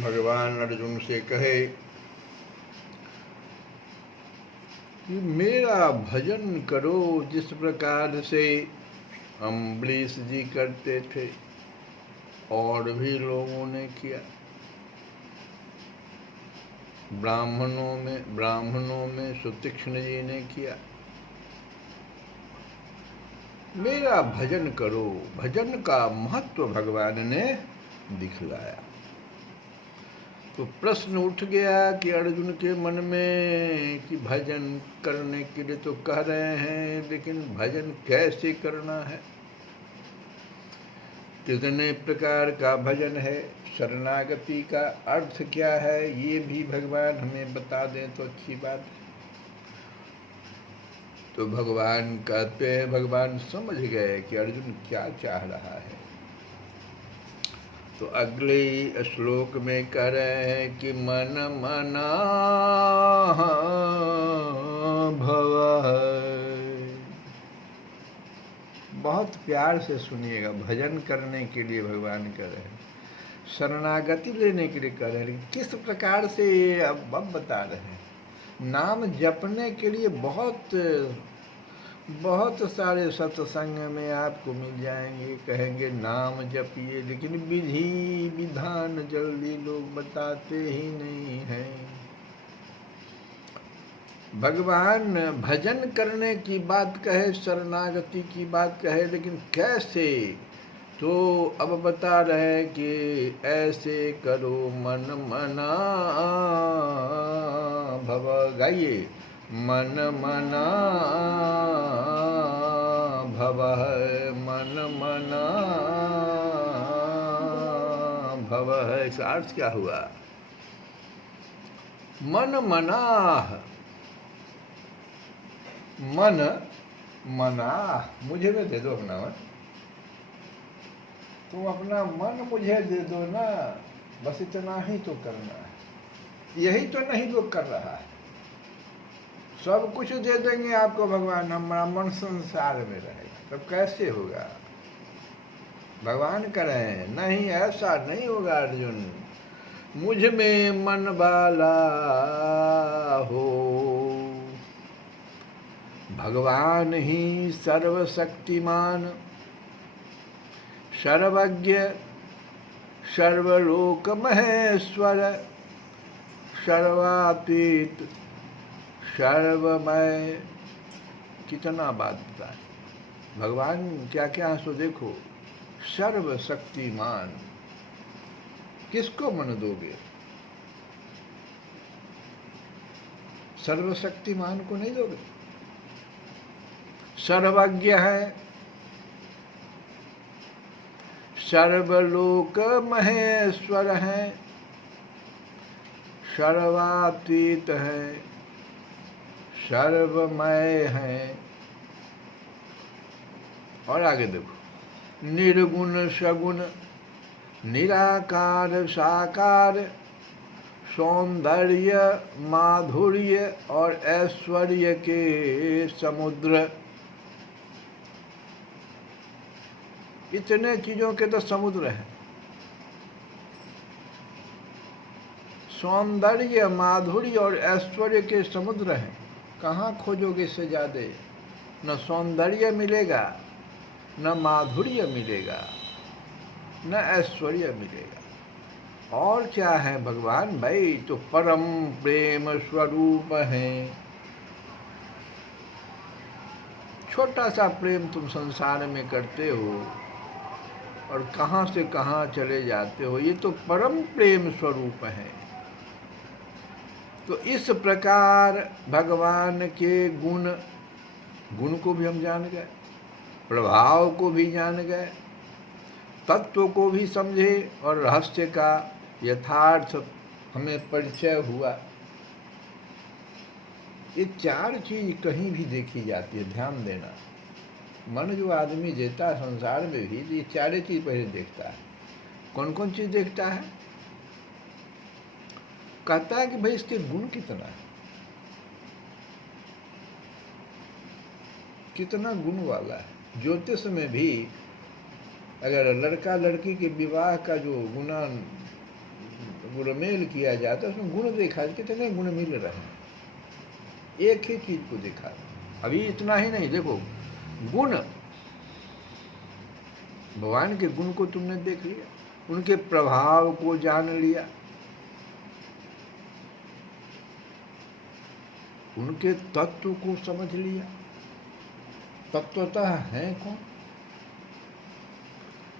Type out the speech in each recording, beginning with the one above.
भगवान अर्जुन से कहे कि मेरा भजन करो जिस प्रकार से अम्बरीश जी करते थे और भी लोगों ने किया। ब्राह्मणों में सुतीक्ष्ण जी ने किया। मेरा भजन करो, भजन का महत्व भगवान ने दिखलाया। तो प्रश्न उठ गया कि अर्जुन के मन में कि भजन करने के लिए तो कह रहे हैं, लेकिन भजन कैसे करना है, कितने प्रकार का भजन है, शरणागति का अर्थ क्या है, ये भी भगवान हमें बता दें तो अच्छी बात है। तो भगवान कहते हैं, भगवान समझ गए कि अर्जुन क्या चाह रहा है। तो अगले श्लोक में कह रहे हैं कि मन मना भव। बहुत प्यार से सुनिएगा, भजन करने के लिए भगवान कह रहे हैं, शरणागति लेने के लिए कह रहे हैं, किस प्रकार से अब बता रहे हैं। नाम जपने के लिए बहुत सारे सत्संग में आपको मिल जाएंगे, कहेंगे नाम जपिए, लेकिन विधि विधान जल्दी लोग बताते ही नहीं हैं। भगवान भजन करने की बात कहे, शरणागति की बात कहे, लेकिन कैसे, तो अब बता रहे हैं कि ऐसे करो मन मना भव। गाइए, मन मना भव, मन मना भव। इसका अर्थ क्या हुआ? मन मनाह, मन मना, मुझे भी दे दो अपना मन, तुम अपना मन मुझे दे दो ना, बस इतना ही तो करना है। यही तो नहीं लोग कर रहा है। सब कुछ दे देंगे आपको भगवान, हमारा मन संसार में रहेगा, तब कैसे होगा? भगवान कह रहे हैं नहीं, ऐसा नहीं होगा अर्जुन, मुझ में मन वाला हो। भगवान ही सर्वशक्तिमान, सर्वज्ञ, सर्वलोक महेश्वर, सर्वातीत, सर्वमय। कितना बात बताए भगवान, क्या क्या है सो देखो। सर्वशक्तिमान, किसको मन दोगे? सर्वशक्तिमान को नहीं दोगे। सर्वज्ञ है, सर्वलोक महेश्वर है, सर्वातीत है, सर्वमय है। और आगे देखो, निर्गुण सगुण, निराकार साकार, सौंदर्य माधुर्य और ऐश्वर्य के समुद्र। इतने चीजों के तो समुद्र है। सौंदर्य माधुर्य और ऐश्वर्य के समुद्र हैं। कहाँ खोजोगे इससे ज्यादा? न सौंदर्य मिलेगा, न माधुर्य मिलेगा, न ऐश्वर्य मिलेगा। और क्या है भगवान? भाई तो परम प्रेम स्वरूप है। छोटा सा प्रेम तुम संसार में करते हो और कहाँ से कहाँ चले जाते हो, ये तो परम प्रेम स्वरूप है। तो इस प्रकार भगवान के गुण को भी हम जान गए, प्रभाव को भी जान गए, तत्व को भी समझे और रहस्य का यथार्थ हमें परिचय हुआ। ये चार चीज कहीं भी देखी जाती है, ध्यान देना। मन जो आदमी देता है संसार में भी, ये चारे चीज पहले देखता है। कौन कौन चीज देखता है? कहता है कि भाई इसके गुण कितना है, कितना गुण वाला है। ज्योतिष में भी अगर लड़का लड़की के विवाह का जो गुणमेल किया जाता है, उसमें गुण देखा, कितने गुण मिल रहे हैं। एक ही चीज को देखा। अभी इतना ही नहीं, देखो गुण, भगवान के गुण को तुमने देख लिया, उनके प्रभाव को जान लिया, उनके तत्व को समझ लिया, तत्वतः है कौन,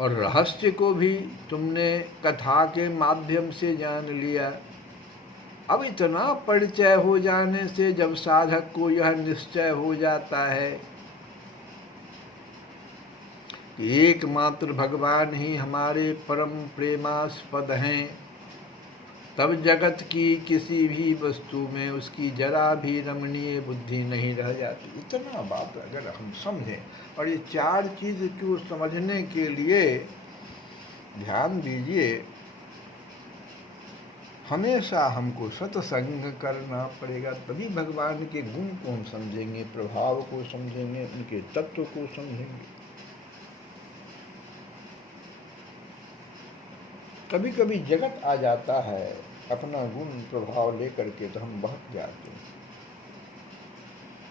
और रहस्य को भी तुमने कथा के माध्यम से जान लिया। अब इतना परिचय हो जाने से जब साधक को यह निश्चय हो जाता है कि एकमात्र भगवान ही हमारे परम प्रेमास्पद हैं, तब जगत की किसी भी वस्तु में उसकी जरा भी रमणीय बुद्धि नहीं रह जाती। इतना बात अगर हम समझें, और ये चार चीज को समझने के लिए ध्यान दीजिए, हमेशा हमको सत्संग करना पड़ेगा, तभी भगवान के गुण को हम समझेंगे, प्रभाव को समझेंगे, उनके तत्व को समझेंगे। कभी कभी जगत आ जाता है अपना गुण प्रभाव लेकर के, तो हम बहक जाते हैं।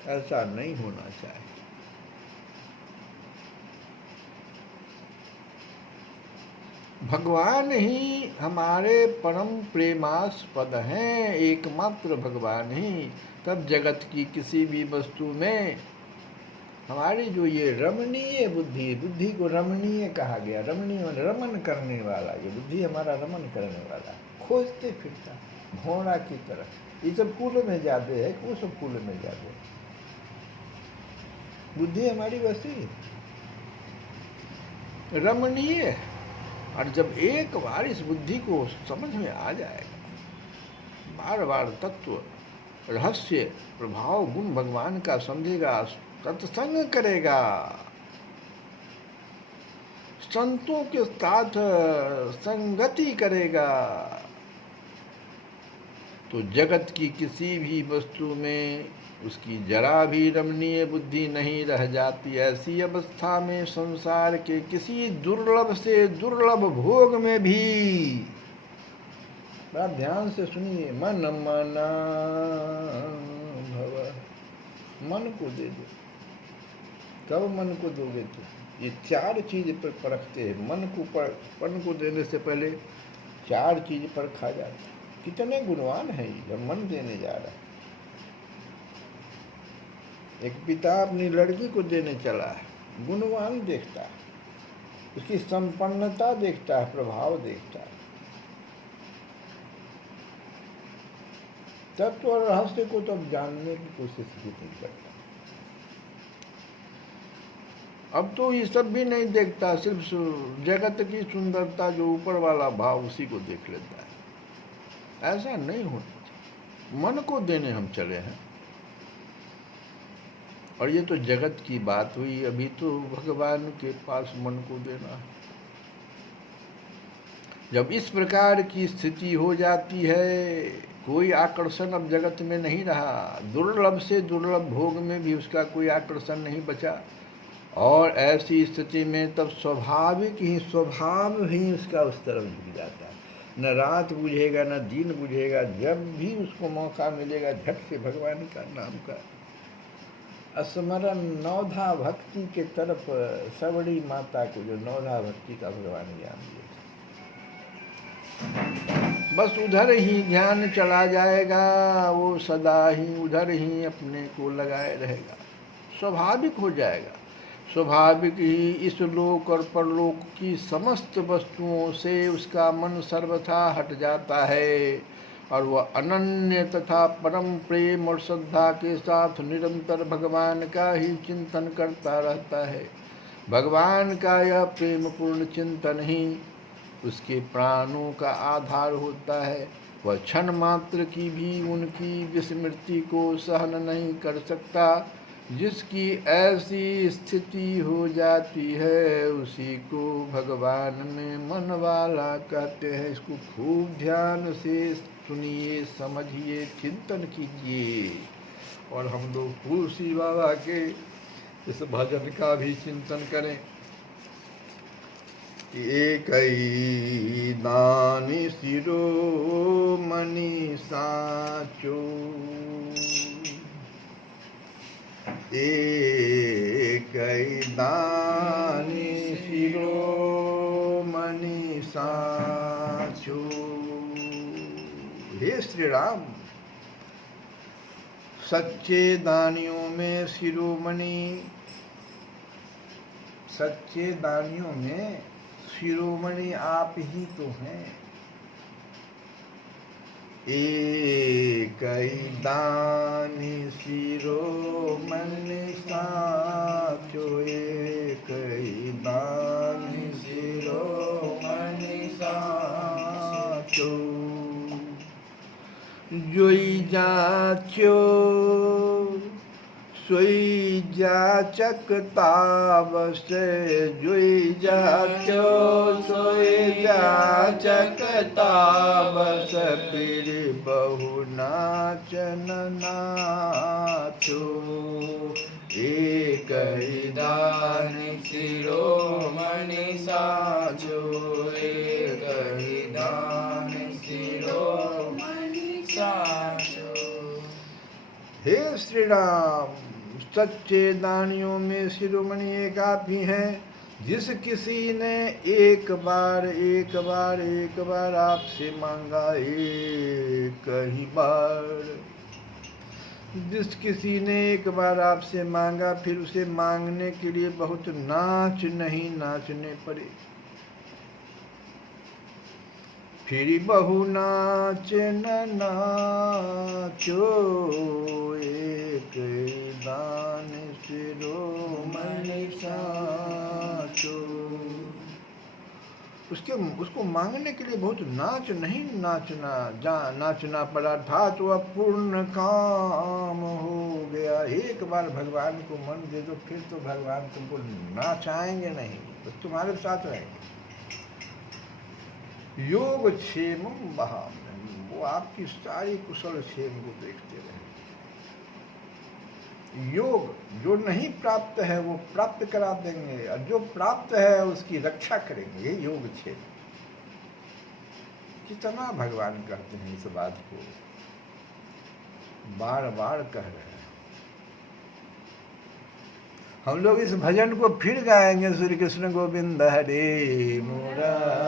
ऐसा नहीं होना चाहिए। भगवान ही हमारे परम प्रेमास्पद हैं, एकमात्र भगवान ही, तब जगत की किसी भी वस्तु में हमारी जो ये रमणीय बुद्धि, बुद्धि को रमणीय कहा गया, रमणीय रमन करने वाला, ये बुद्धि हमारा रमन करने वाला, खोजते फिरता घोड़ा की तरह। ये सब फूल में जाते हैं, वो सब फूल में जाते हैं, बुद्धि हमारी वैसी रमणीय। और जब एक बार इस बुद्धि को समझ में आ जाएगा, बार बार तत्व, रहस्य, प्रभाव, गुण भगवान का समझेगा, सत्संग करेगा, संतों के साथ संगति करेगा, तो जगत की किसी भी वस्तु में उसकी जरा भी रमणीय बुद्धि नहीं रह जाती। ऐसी अवस्था में संसार के किसी दुर्लभ से दुर्लभ भोग में भी, बड़ा ध्यान से सुनिए, मन मना भव, मन को दे दो। कब मन को दोगे तो? ये चार चीज पर परखते हैं। मन को देने से पहले चार चीज पर खा जाता है। कितने गुणवान है जब मन देने जा रहा है। एक पिता अपनी लड़की को देने चला है, गुणवान देखता है, उसकी संपन्नता देखता है, प्रभाव देखता है, तत्व और रहस्य को तो अब जानने की कोशिश भी नहीं करता। अब तो ये सब भी नहीं देखता, सिर्फ जगत की सुंदरता, जो ऊपर वाला भाव, उसी को देख लेता है। ऐसा नहीं होना चाहिए। मन को देने हम चले हैं, और ये तो जगत की बात हुई। अभी तो भगवान के पास मन को देना है। जब इस प्रकार की स्थिति हो जाती है, कोई आकर्षण अब जगत में नहीं रहा, दुर्लभ से दुर्लभ भोग में भी उसका कोई आकर्षण नहीं बचा, और ऐसी स्थिति में तब स्वाभाविक ही, स्वभाव ही उसका उस तरफ झुक जाता है। न रात बुझेगा, न दिन बुझेगा, जब भी उसको मौका मिलेगा झट से भगवान का नाम का स्मरण, नौधा भक्ति के तरफ, सबड़ी माता को जो नौधा भक्ति का भगवान ज्ञान दिया, बस उधर ही ध्यान चला जाएगा, वो सदा ही उधर ही अपने को लगाए रहेगा, स्वाभाविक हो जाएगा। स्वाभाविक ही इस लोक और परलोक की समस्त वस्तुओं से उसका मन सर्वथा हट जाता है, और वह अनन्य तथा परम प्रेम और श्रद्धा के साथ निरंतर भगवान का ही चिंतन करता रहता है। भगवान का यह प्रेम पूर्ण चिंतन ही उसके प्राणों का आधार होता है। वह क्षण मात्र की भी उनकी विस्मृति को सहन नहीं कर सकता। जिसकी ऐसी स्थिति हो जाती है, उसी को भगवान में मन वाला कहते हैं। इसको खूब ध्यान से सुनिए, समझिए, चिंतन कीजिए, और हम लोग तुलसी बाबा के इस भजन का भी चिंतन करें। एकई दानी शिरोमणि साचो, एकई दानी शिरोमणि साचो। हे श्री राम, सच्चे दानियों में शिरोमणि, सच्चे दानियों में शिरोमणि आप ही तो हैं। एक ही दानी शिरोमणि साचो, एक ही दानी शिरोमणि साचो। जोई जाचो सोई जाचक ताबस, जोई जाचो सोई जाचक ताबस, फिर बहु नाचन नाचो। एक ही दानी शिरोमणि साचो, एक ही दानी शिरोमणि साचो। हे श्री राम, सच्चे दानियों में शिरोमणि एक आप ही हैं। जिस किसी ने एक बार आपसे मांगा, एक ही बार, जिस किसी ने एक बार आपसे मांगा, फिर उसे मांगने के लिए बहुत नाच नहीं नाचने पड़े। फिर बहु नाच न नाचो, एक दान शिरोमणि साचो। उसको मांगने के लिए बहुत नाच नहीं नाचना पड़ा था, तो अब पूर्ण काम हो गया। एक बार भगवान को मन दे दो, फिर तो भगवान तुमको नाचाएंगे नहीं, तो तुम्हारे साथ रहेंगे। योग क्षेमम बहाम, वो आपकी सारी कुशल क्षेम को देखते रहे। योग जो नहीं प्राप्त है वो प्राप्त करा देंगे, और जो प्राप्त है उसकी रक्षा करेंगे। ये योग क्षेम। कितना भगवान कहते हैं इस बात को, बार बार कह रहे हैं। हम लोग इस भजन को फिर गाएंगे, श्री कृष्ण गोविंद हरे मुरारी।